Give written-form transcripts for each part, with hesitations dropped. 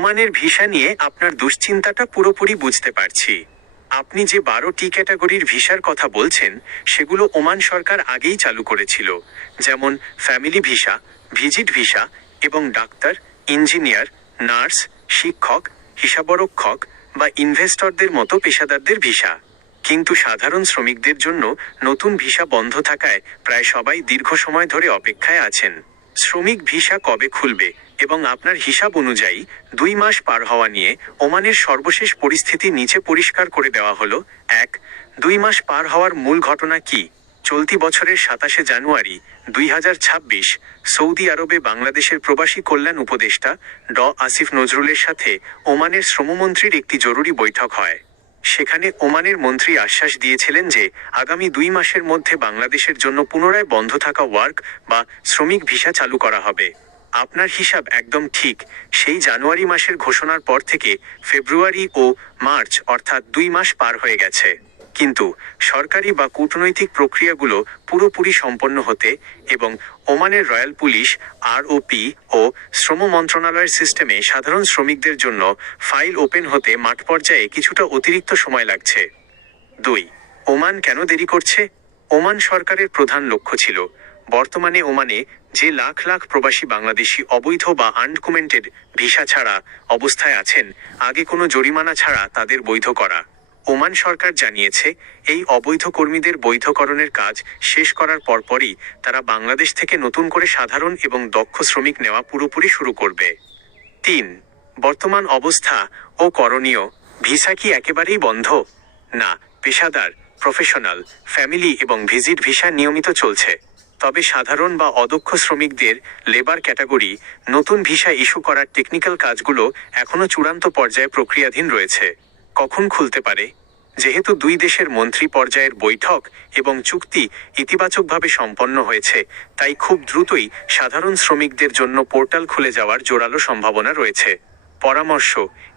ওমানের ভিসা নিয়ে আপনার দুশ্চিন্তাটা পুরোপুরি বুঝতে পারছি। আপনি যে 12টি ক্যাটাগরির ভিসার কথা বলছেন সেগুলো ওমান সরকার আগেই চালু করেছিল, যেমন ফ্যামিলি ভিসা, ভিজিট ভিসা এবং ডাক্তার, ইঞ্জিনিয়ার, নার্স, শিক্ষক, হিসাবরক্ষক বা ইনভেস্টরদের মতো পেশাদারদের ভিসা। কিন্তু সাধারণ শ্রমিকদের জন্য নতুন ভিসা বন্ধ থাকায় প্রায় সবাই দীর্ঘ সময় ধরে অপেক্ষায় আছেন। শ্রমিক ভিসা কবে খুলবে এবং আপনার হিসাব অনুযায়ী 2 মাস পার হওয়া নিয়ে ওমানের সর্বশেষ পরিস্থিতি নিচে পরিষ্কার করে দেওয়া হলো। 1. 2 মাস পার হওয়ার মূল ঘটনা কি? চলতি বছরের 27 জানুয়ারি 2026 সৌদি আরবে বাংলাদেশের প্রবাসী কল্যাণ উপদেষ্টা আসিফ নজরুলের সাথে ওমানের শ্রমমন্ত্রীর একটি জরুরি বৈঠক হয়। সেখানে ওমানের মন্ত্রী আশ্বাস দিয়েছিলেন যে আগামী 2 মাসের মধ্যে বাংলাদেশের জন্য পুনরায় বন্ধ থাকা ওয়ার্ক বা শ্রমিক ভিসা চালু করা হবে। আপনার হিসাব একদম ঠিক। সেই জানুয়ারি মাসের ঘোষণার পর থেকে ফেব্রুয়ারি ও মার্চ অর্থাৎ 2 মাস পার হয়ে গেছে। কিন্তু সরকারি বা কূটনৈতিক প্রক্রিয়াগুলো পুরোপুরি সম্পন্ন হতে এবং ওমানের রয়্যাল পুলিশ আরওপি ও শ্রম মন্ত্রণালয়ের সিস্টেমে সাধারণ শ্রমিকদের জন্য ফাইল ওপেন হতে মাঠ পর্যায়ে কিছুটা অতিরিক্ত সময় লাগছে। 2. ওমান কেন দেরি করছে? ওমান সরকারের প্রধান লক্ষ্য ছিল বর্তমানে ওমানে যে লাখ লাখ প্রবাসী বাংলাদেশি অবৈধ বা আনডকুমেন্টেড ভিসা ছাড়া অবস্থায় আছেন, আগে কোনো জরিমানা ছাড়া তাদের বৈধ করা। ওমান সরকার জানিয়েছে এই অবৈধ কর্মীদের বৈধকরণের কাজ শেষ করার পরপরই তারা বাংলাদেশ থেকে নতুন করে সাধারণ এবং দক্ষ শ্রমিক নেওয়া পুরোপুরি শুরু করবে। 3. বর্তমান অবস্থা ও করণীয়। ভিসা কি একেবারেই বন্ধ? না, পেশাদার, প্রফেশনাল, ফ্যামিলি এবং ভিজিট ভিসা নিয়মিত চলছে। তবে সাধারণ বা অদক্ষ শ্রমিকদের লেবার ক্যাটাগরি নতুন ভিসা ইস্যু করার টেকনিক্যাল কাজগুলো এখনও চূড়ান্ত পর্যায়ে প্রক্রিয়াধীন রয়েছে। কখন খুলতে পারে? যেহেতু 2 দেশের মন্ত্রী পর্যায়ের বৈঠক এবং চুক্তি ইতিবাচকভাবে সম্পন্ন হয়েছে, তাই খুব দ্রুতই সাধারণ শ্রমিকদের জন্য পোর্টাল খুলে যাওয়ার জোরালো সম্ভাবনা রয়েছে। পরামর্শ: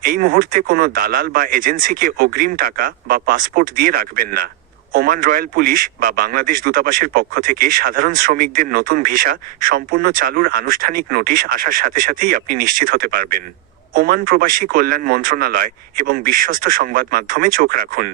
এই মুহূর্তে কোনো দালাল বা এজেন্সিকে অগ্রিম টাকা বা পাসপোর্ট দিয়ে রাখবেন না। ওমান রয়্যাল পুলিশ বা বাংলাদেশ দূতাবাসের পক্ষ থেকে সাধারণ শ্রমিকদের নতুন ভিসা সম্পূর্ণ চালুর আনুষ্ঠানিক নোটিশ আসার সাথে সাথেই আপনি নিশ্চিত হতে পারবেন। ওমান প্রবাসী কল্যাণ মন্ত্রণালয় এবং বিশ্বস্ত সংবাদ মাধ্যমে চোখ রাখুন।